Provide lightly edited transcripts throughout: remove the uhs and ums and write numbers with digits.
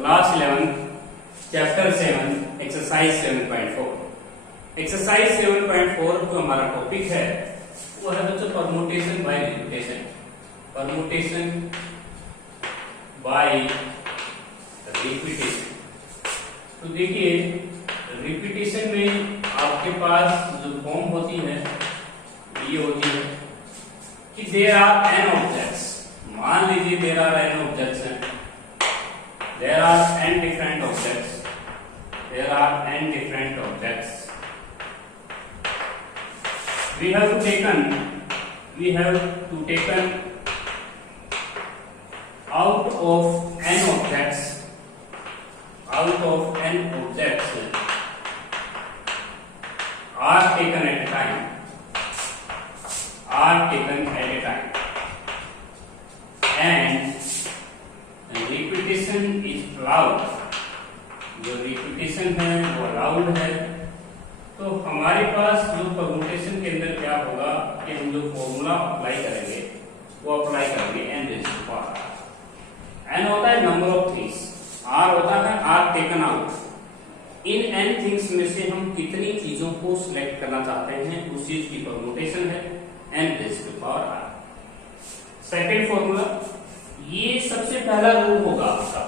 Class 11 chapter 7 exercise 7.4। Exercise 7.4 जो हमारा topic है वो है बच्चों permutation by repetition. Permutation by repetition. तो देखिए रिपीटेशन में आपके पास जो फॉर्म होती है ये होती है कि देयर आर एन ऑब्जेक्ट्स। मान लीजिए देयर आर एन ऑब्जेक्ट्स हैं, there are n different objects, there are n different objects. we have to taken out of n objects are taken at a time and repetition is allowed। जो repetition है वो allowed है। तो हमारे पास जो permutation के अंदर क्या होगा कि हम जो फॉर्मूला अप्लाई करेंगे वो अप्लाई करेंगे n raise to power r। n होता है नंबर ऑफ थिंग्स, r होता है r टेकन आउट। इन n थिंग्स में से हम कितनी चीजों को सिलेक्ट करना चाहते हैं उस चीज की परमुटेशन है n raise to power r। Second formula, ये सबसे पहला रूल होगा आपका।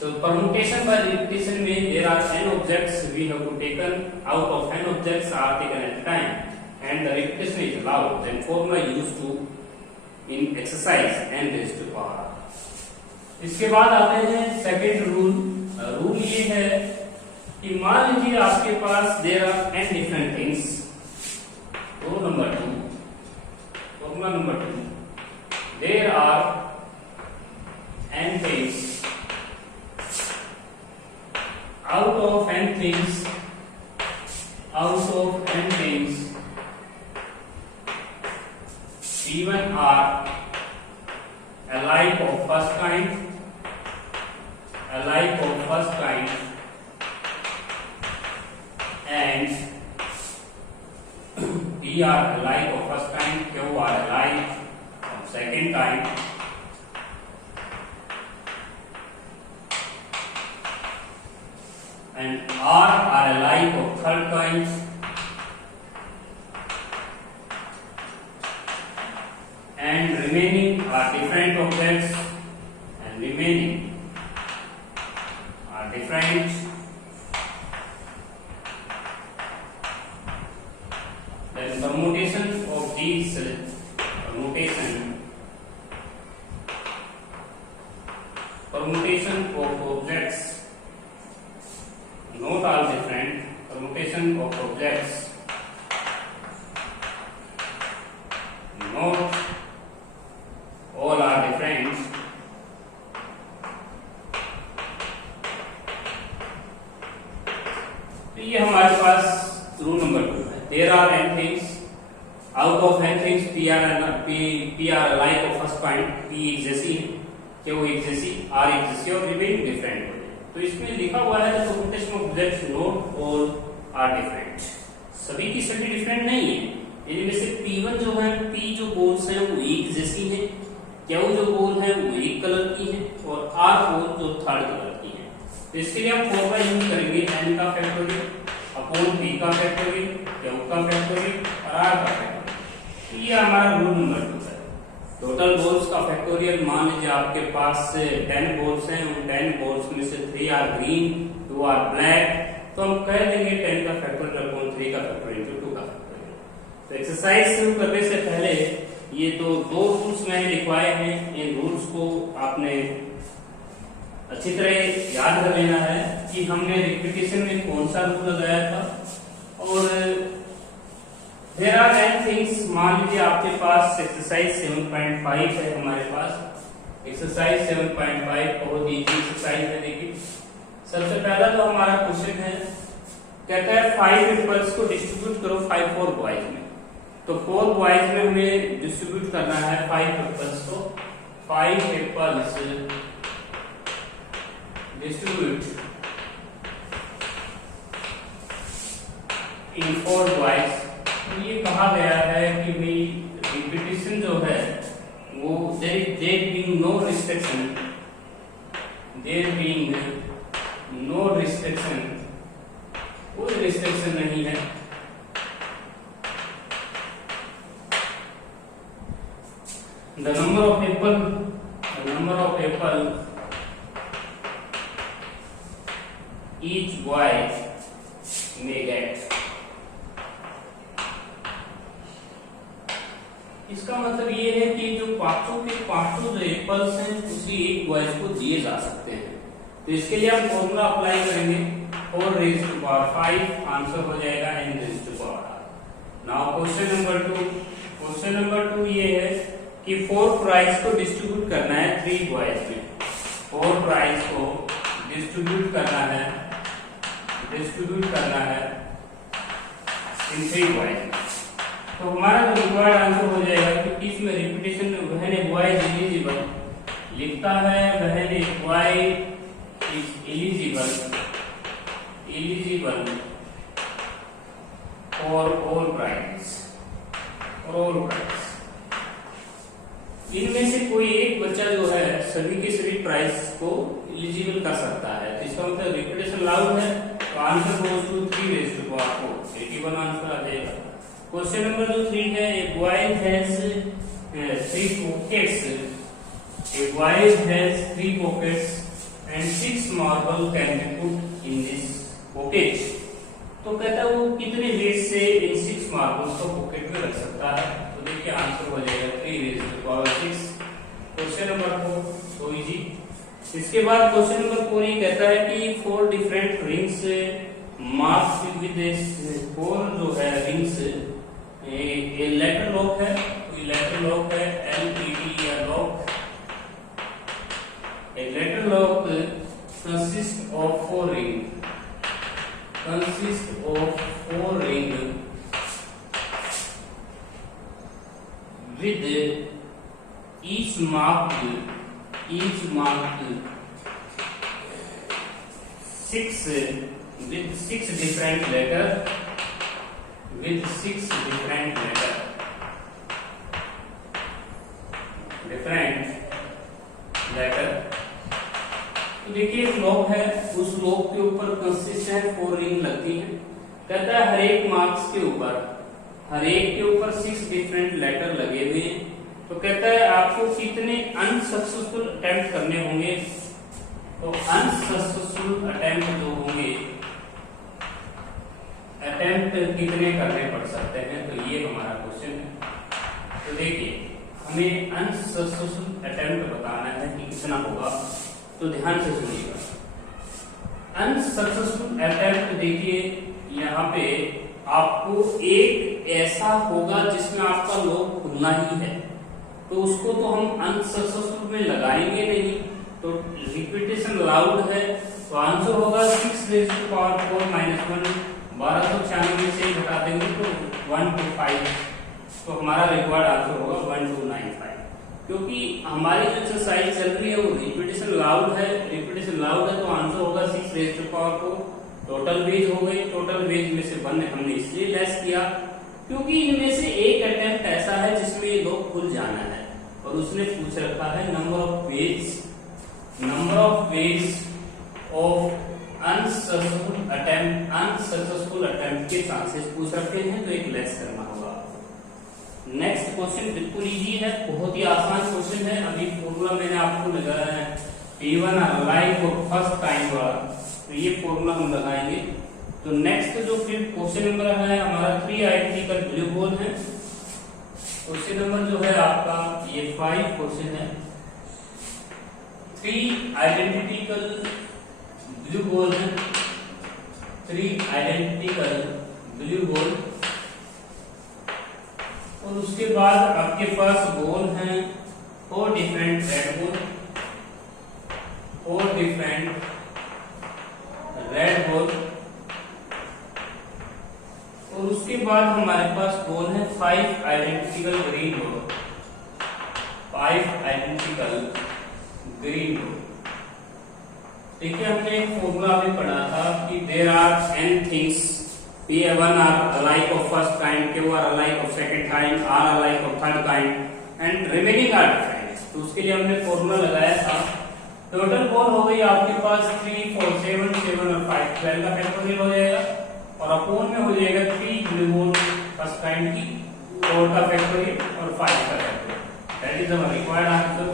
तो परमुटेशन बाय रिपीटेशन में there are n objects, we have to taken out of n objects are taken at time and the repetition is allowed. Then formula used to in exercise n raise to power r। इसके बाद आते हैं second rule. Rule ये है कि मान लीजिए आपके पास there are n different things. Rule number 2, formula number 2, there are n things out of n things P1 are alike of first kind and P are alike of first kind, Q are alike of second kind and R are alike of third kind and remaining are different objects and remaining are different. Then permutation of these permutation of objects not all different, permutation of objects not all are different, तो ये हमारे पास rule number 2 है। There are n things, out of n things P are alike of first kind, P एक जैसी है, Q एक जैसी, R एक जैसी और रिमेनिंग डिफरेंट। तो इसमें लिखा हुआ है the permutation of objects not all are different. सभी की सभी डिफरेंट नहीं है। इनमें से P1 जो है, P जो बॉल्स हैं वो एक जैसी हैं, Q जो बॉल है वो एक कलर की है और R बॉल जो थर्ड कलर की है। तो इसके लिए हम फॉर्मूला यूज करेंगे n का फैक्टोरियल अपॉन P का फैक्टोरियल, Q का फैक्टोरियल और R का फैक्टोरियल। तो ये हमारा रूल नंबर 2 है। टोटल बॉल्स का फैक्टोरियल, मान लीजिए आपके पास 10 बॉल्स हैं, उन 10 बॉल्स में से 3 आर ग्रीन, 2 आर ब्लैक, तो हम कह देंगे 10 का फैक्टोरियल अपॉन 3 का फैक्टोरियल इंटू 2 का फैक्टोरियल। तो एक्सरसाइज शुरू करने से पहले ये तो 2 रूल्स मैंने लिखवाए हैं, इन रूल्स को आपने अच्छी तरह याद कर लेना है कि हमने रिपीटेशन में कौन सा रूल लगाया था। और देयर आर n थिंग्स, मान लीजिए आपके पास एक्सरसाइज 7.5 है, हमारे पास एक्सरसाइज 7.5 बहुत इजी एक्सरसाइज है। देखिए सबसे पहला जो हमारा क्वेश्चन है कहता है 5 एप्पल्स को डिस्ट्रीब्यूट करो 4 बॉयज में। तो 4 बॉयज में हमें डिस्ट्रीब्यूट करना है 5 एप्पल्स को। 5 एप्पल्स डिस्ट्रीब्यूट इन 4 बॉयज। तो ये कहा गया है कि भाई रिपीटेशन जो है वो there being no restriction there being no restriction, कोई रिस्ट्रिक्शन नहीं है, the number of apple each boy may get। इसका मतलब ये है कि जो पांचों जो एप्पल्स हैं उसी एक बॉयज को दिए जा सकते हैं। तो इसके लिए हम फॉर्मूला अप्लाई करेंगे, 4 raised to power 5 आंसर हो जाएगा n raised to power r। Now question number 2 ये है कि 4 प्राइज को डिस्ट्रीब्यूट करना है 3 बॉयज में। 4 प्राइज को डिस्ट्रीब्यूट करना है इन 3 बॉयज। तो हमारा जो रिक्वायर्ड आंसर हो जाएगा, क्योंकि इसमें रिपीटेशन वहन बॉय इज एलिजिबल लिखता है, when boy is eligible for all prize. इनमें से कोई एक बच्चा जो है सभी के सभी प्राइज को एलिजिबल कर सकता है। तो इसका मतलब रिपीटेशन लाउड है, तो answer goes to 3 raised to power 4, 81 answer आ जाएगा। क्वेश्चन नंबर जो 3 है, a boy has 3 pockets, and 6 marble can be put in this pocket। तो कहता है वो कितने वेट से इन 6 मार्बल्स को पॉकेट में रख सकता है। तो देखिए आंसर हो जाएगा 3 raised to power 6। Question number 4 तो इजी। इसके बाद क्वेश्चन नंबर 4 ये कहता है कि 4 डिफरेंट रिंग्स मार्क्ड विद 4 जो है रिंग्स, ये लेटर लॉक है, LET या lock. A letter lock consists of 4 rings with each marked 6 different letters तो देखिए एक लॉक है, उस लॉक के ऊपर कंसिस्ट है 4 रिंग लगती हैं। कहता है हर एक मार्क्स के ऊपर 6 डिफरेंट लेटर लगे हुए हैं। तो कहता है आपको कितने अनसक्सेसफुल अटेम्प्ट करने होंगे। तो अनसक्सेसफुल अटेम्प्ट जो होंगे, अटेम्प्ट कितने करने पड़ सकते हैं, तो ये हमारा क्वेश्चन है। तो देखिए हमें अनसक्सेसफुल अटेम्प्ट बताना है कि कितना होगा, तो ध्यान से सुनिएगा। अनसक्सेसफुल अटेम्प्ट देखिए यहाँ पे आपको एक ऐसा होगा जिसमें आपका लॉक खुलना ही है, तो उसको तो हम अनसक्सेसफुल में लगाएंगे नहीं। तो रिपीटेशन लाउड है, तो आंसर होगा 6 raised to power 4 - 1। 1296 से घटा देंगे तो 125, तो हमारा रिक्वायर्ड आंसर होगा 1295। क्योंकि हमारी जो एक्सरसाइज चल रही है वो रिपीटेशन लाउड है, तो आंसर होगा 6 raised to power 4। Total ways हो गई, टोटल वेज में से 1 हमने इसलिए लेस किया क्योंकि इनमें से एक अटेम्प्ट ऐसा है जिसमें ये लॉक खुल जाना है, और उसने पूछ रखा है number of ways of unsuccessful attempt के चांसेस पूछ रखे हैं, तो एक लेस करना होगा। नेक्स्ट क्वेश्चन बिल्कुल इजी है, बहुत ही आसान क्वेश्चन है। अभी फॉर्मूला मैंने आपको लगाया है P1 लाइक और फर्स्ट टाइम वाला, तो ये फॉर्मूला हम लगाएंगे। तो नेक्स्ट जो फिर क्वेश्चन नंबर है हमारा 3 आइडेंटिकल ब्लू बॉल है। क्वेश्चन नंबर जो है आपका ये 5 क्वेश्चन है। 3 आइडेंटिकल ब्लू बॉल है, 3 आइडेंटिकल ब्लू बॉल, और उसके बाद आपके पास बॉल हैं 4 different red ball, 4 different red ball, और उसके बाद हमारे पास बॉल है 5 identical green ball, 5 identical green ball. देखिए हमने एक फॉर्मूला भी पढ़ा था कि there are n things, P1 are alike of first kind, Q are alike of second kind, R alike of third kind, and remaining are different। तो उसके लिए हमने फॉर्मूला लगाया था टोटल बोल हो गई आपके पास 3 4 7 7 और 5 12 का फैक्टोरियल हो जाएगा और अपोन में हो जाएगा 3 बोल फर्स्ट काइंड की 4 का फैक्टोरियल और 5 का factorial. That is our required answer.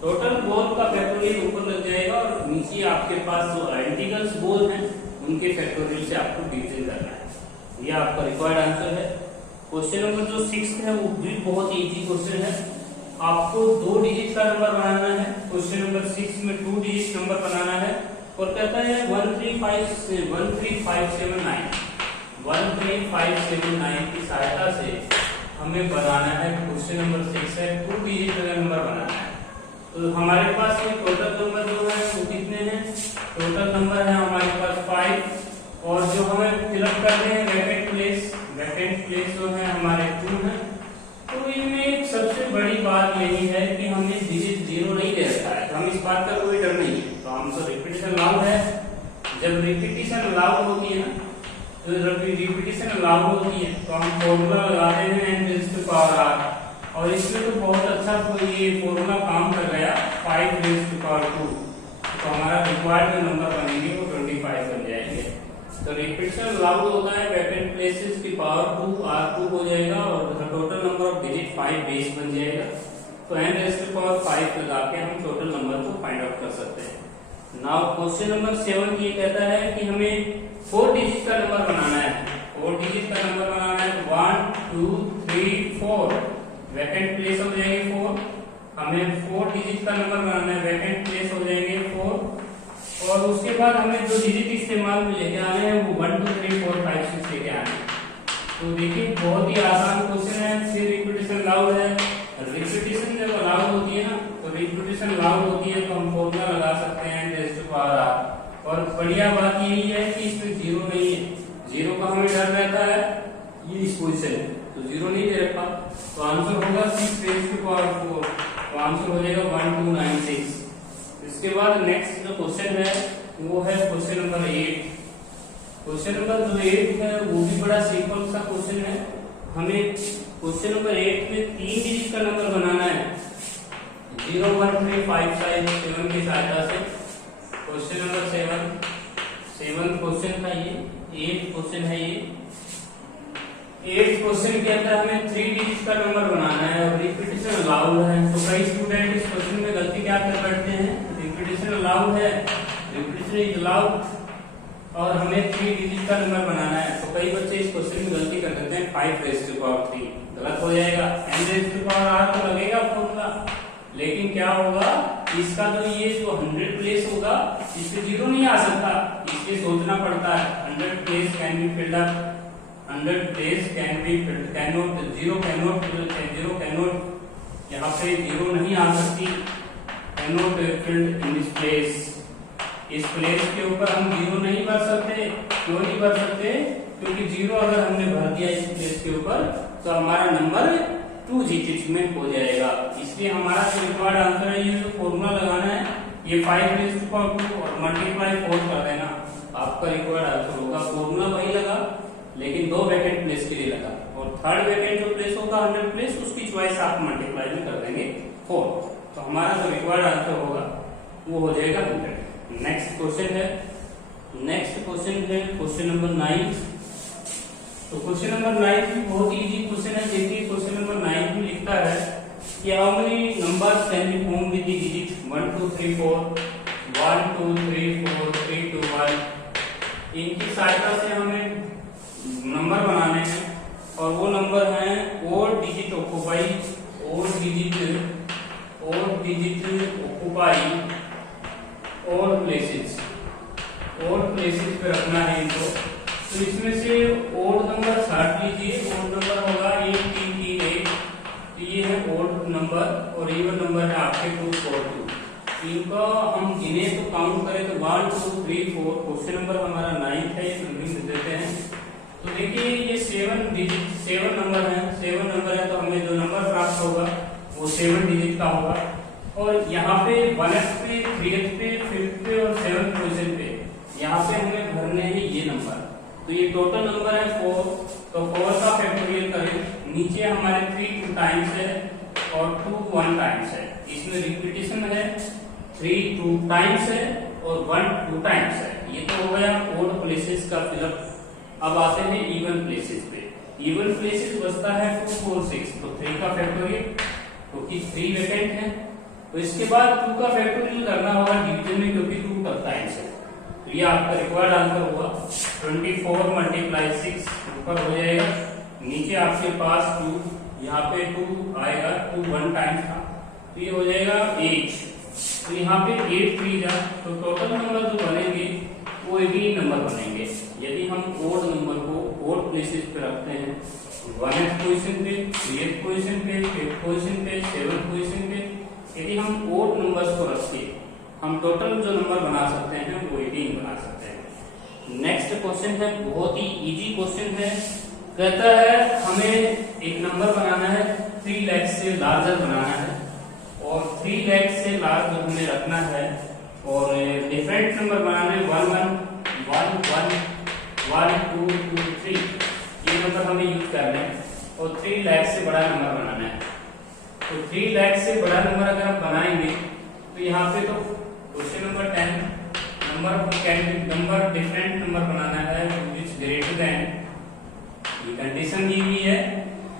Total बोल का फैक्टोरियल ऊपर लग जाएगा और नीचे आपके पास जो आइडेंटिकल्स बोल हैं उनके फैक्टोरियल से आपको डिवीजन करना है। ये आपका रिक्वायर्ड आंसर है। क्वेश्चन नंबर जो 6 है वो भी बहुत इजी क्वेश्चन है। आपको 2 डिजिट का नंबर बनाना है। क्वेश्चन नंबर 6 में 2 डिजिट नंबर बनाना है और कहता है 13579 की सहायता से हमें बनाना है। क्वेश्चन नंबर 6 है 2 डिजिट का नंबर बनाना है। तो हमारे पास में टोटल नंबर जो है वो कितने हैं? टोटल नंबर है हमारे पास 5 और जो हमें फिलअप करने हैं वैकेंट प्लेस जो है हमारे 2 है। तो इनमें एक सबसे बड़ी बात यही है कि हमें डिजिट 0 नहीं दे रखा है, तो हम इस बात का कोई डर नहीं है। तो हम सब रिपीटिशन अलाउड है। जब रिपीटिशन अलाउड होती है ना, तो जब रिपीटिशन अलाउड होती है तो हम फॉर्मूला लगाते हैं n raise to power r और इसमें तो बहुत अच्छा ये फॉर्मूला काम कर गया 5 रेज़ टू पावर 2। तो हमारा रिक्वायर्ड जो नंबर बनेंगे वो 25 बन जाएंगे। तो रिपीटिशन अलाउड होता है वैकेंट प्लेसेस की पावर 2 r2 हो जाएगा और total number of digit 5 base बन जाएगा। तो n रेज़ टू पावर 5 लगा के हम टोटल नंबर को फाइंड आउट कर सकते हैं। नाउ क्वेश्चन नंबर 7 ये कहता है कि हमें 4 डिजिट का नंबर बनाना है। 4 डिजिट का नंबर बनाना है 1 2 3 4 वैकेंट प्लेस हो जाएंगे 4। हमें 4 डिजिट का नंबर बनाना है, वैकेंट प्लेस हो जाएंगे 4 और उसके बाद हमें जो डिजिट इस्तेमाल में लेके आने हैं वो 1 2 3 4 5 6 लेके आने हैं। तो देखिए बहुत ही आसान क्वेश्चन है। फिर रिपीटिशन अलाउड है। रिपीटिशन जब अलाउड होती है ना, तो रिपीटिशन अलाउड होती है तो हम फॉर्मूला लगा सकते हैं n raise to power r। और बढ़िया बात यही है कि इसमें 0 नहीं है। 0 का हमें डर रहता है, ये इस पोजीशन है तो 0 नहीं दे रखा। तो आंसर होगा 6 रेज़ टू पावर 4। तो आंसर हो जाएगा 1296। इसके बाद नेक्स्ट जो क्वेश्चन है वो है क्वेश्चन नंबर 8। क्वेश्चन नंबर जो 8 है वो भी बड़ा सिंपल सा क्वेश्चन है। हमें क्वेश्चन नंबर 8 में 3 डिजिट का नंबर बनाना है 0 1 3 5 6 7 की सहायता से। क्वेश्चन नंबर 7 क्वेश्चन था ये, 8 क्वेश्चन है ये। 8 क्वेश्चन के अंदर हमें 3 डिजिट का नंबर बनाना है और रिपीटिशन अलाउड है। तो कई स्टूडेंट इस क्वेश्चन में गलती क्या कर बैठते हैं, रिपीटिशन अलाउड है, रिपीटिशन इज अलाउड और हमें 3 डिजिट का नंबर बनाना है। तो कई बच्चे इस क्वेश्चन में गलती कर देते हैं 5 रेज़ टू पावर 3। गलत हो जाएगा। n raise to power r तो लगेगा फॉर्मूला, लेकिन क्या होगा इसका जो ये जो 100 प्लेस होगा इसमें 0 नहीं आ सकता, इसलिए सोचना पड़ता है 100 place can be filled up, 100 place can be filled, cannot 0 cannot यहाँ पे 0 नहीं आ सकती, cannot filled in this place. इस प्लेस के ऊपर हम 0 नहीं भर सकते। क्यों नहीं भर सकते? क्योंकि 0 अगर हमने भर दिया इस प्लेस के ऊपर तो हमारा नंबर 2 डिजिट में हो जाएगा। इसलिए हमारा जो रिक्वायर्ड आंसर है, ये जो फॉर्मूला लगाना है ये 5 रेज़ टू पावर 2 और मल्टीप्लाई 4 कर देना, आपका रिक्वायर्ड आंसर होगा। फॉर्मूला वही लगा लेकिन 2 वैकेंट प्लेस के लिए लगा और थर्ड वैकेंट जो प्लेस होगा 100 प्लेस, उसकी चॉइस आप मल्टीप्लाई में कर देंगे 4। तो हमारा जो रिक्वायर्ड आंसर होगा वो हो जाएगा 100। नेक्स्ट क्वेश्चन है क्वेश्चन नंबर 9। तो क्वेश्चन नंबर 9 भी बहुत इजी क्वेश्चन है। देखिए क्वेश्चन नंबर 9 में लिखता है कि how many numbers can be form with the digit 1 2 3 4 1 2 3 4 3 2 1। इनकी सहायता से हमें नंबर बनाने हैं और वो नंबर हैं ओड डिजिट ऑक्यूपाई और प्लेसेस पे रखना है इनको। तो इसमें से ओड नंबर 60 लीजिए। ओड नंबर होगा 1 3 3 1। तो ये है ओड नंबर और इवन नंबर है आपके 2 4 2। इनका हम गिने तो काउंट करें तो 1 2 3 4। क्वेश्चन नंबर हमारा 9 है, ये लिख देते हैं। तो देखिए ये 7 नंबर है तो हमें जो नंबर प्राप्त होगा वो 7 डिजिट का होगा। और यहाँ पे 1th पे 3th पे 5th पे और 7th पोजीशन पे यहाँ पे हमें भरने हैं ये नंबर। तो ये टोटल नंबर है 4। तो 4 का फैक्टोरियल करें। नीचे हमारे 3 2 टाइम्स है और 2 1 टाइम्स है। इसमें रिपीटिशन है 3 2 टाइम्स है और 1 2 टाइम्स है। ये तो हो गया ओड प्लेसेस का फिलअप। अब आते हैं इवन प्लेसेस पे। इवन प्लेसेस बचता है 2 4 6, तो 3 का फैक्टोरियल, क्योंकि 3 वेकेंट है। तो इसके बाद 2 का फैक्टोरियल करना होगा डिवीजन में, क्योंकि 2 टाइम्स है। तो ये आपका रिक्वायर्ड आंसर हुआ 24 मल्टीप्लाई 6 ऊपर हो जाएगा, नीचे आपके पास 2, यहाँ पे 2 आएगा, 2 1 टाइम्स था, तो ये हो जाएगा 8। तो यहाँ पे 8 3 जा, तो टोटल नंबर जो बनेंगे वो 18 नंबर बनेंगे। यदि हम ओड नंबर को ओड प्लेसेस पे रखते हैं, 1th पोजीशन पे, 3th पोजीशन पे, 5th पोजीशन पे, 7th पोजीशन पे, यदि हम ओड नंबर्स को रखते हम टोटल जो नंबर बना सकते हैं वो 18 बना सकते हैं। नेक्स्ट क्वेश्चन है, बहुत ही इजी क्वेश्चन है। कहता है हमें एक नंबर बनाना है, 3 लाख से लार्जर बनाना है, और 3 लाख से लार्ज हमें रखना है, और डिफरेंट नंबर बनाना है, 1 1 1 1 1 2 2 3, ये नंबर हमें यूज करना है, और 3 लाख से बड़ा नंबर बनाना है। तो 3 लाख से बड़ा नंबर अगर आप बनाएंगे तो यहाँ पे तो question number 10 number different number बनाना है विच ग्रेटर देन, ये कंडीशन दी हुई है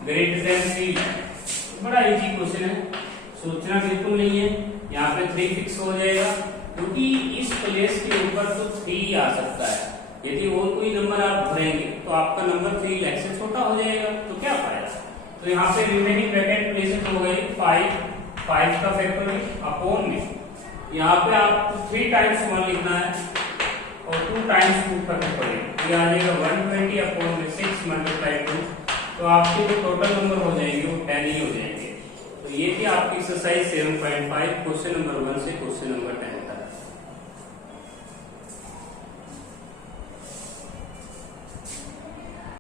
ग्रेटर देन 3 लाख। बड़ा इजी क्वेश्चन है, सोचना बिल्कुल नहीं है। यहाँ पे 3 फिक्स हो जाएगा, क्योंकि इस प्लेस के ऊपर तो 3 आ सकता है। यदि और कोई नंबर आप भरेंगे तो आपका नंबर 3 लाख से छोटा हो जाएगा, तो क्या फायदा। तो यहाँ पे रिमेनिंग वैकेंट प्लेसेस हो गई 5 का फैक्टोरियल अपॉन में, यहाँ पे आपको 3 टाइम्स 1 लिखना है और 2 टाइम्स 2 का फैक्टोरियल, ये आ जाएगा 120 अपॉन में 6 मल्टीप्लाई 2, तो आपके जो टोटल नंबर हो जाएंगे वो 10 ही हो जाएंगे। तो ये थी आपकी एक्सरसाइज 7.5 क्वेश्चन नंबर 1 से क्वेश्चन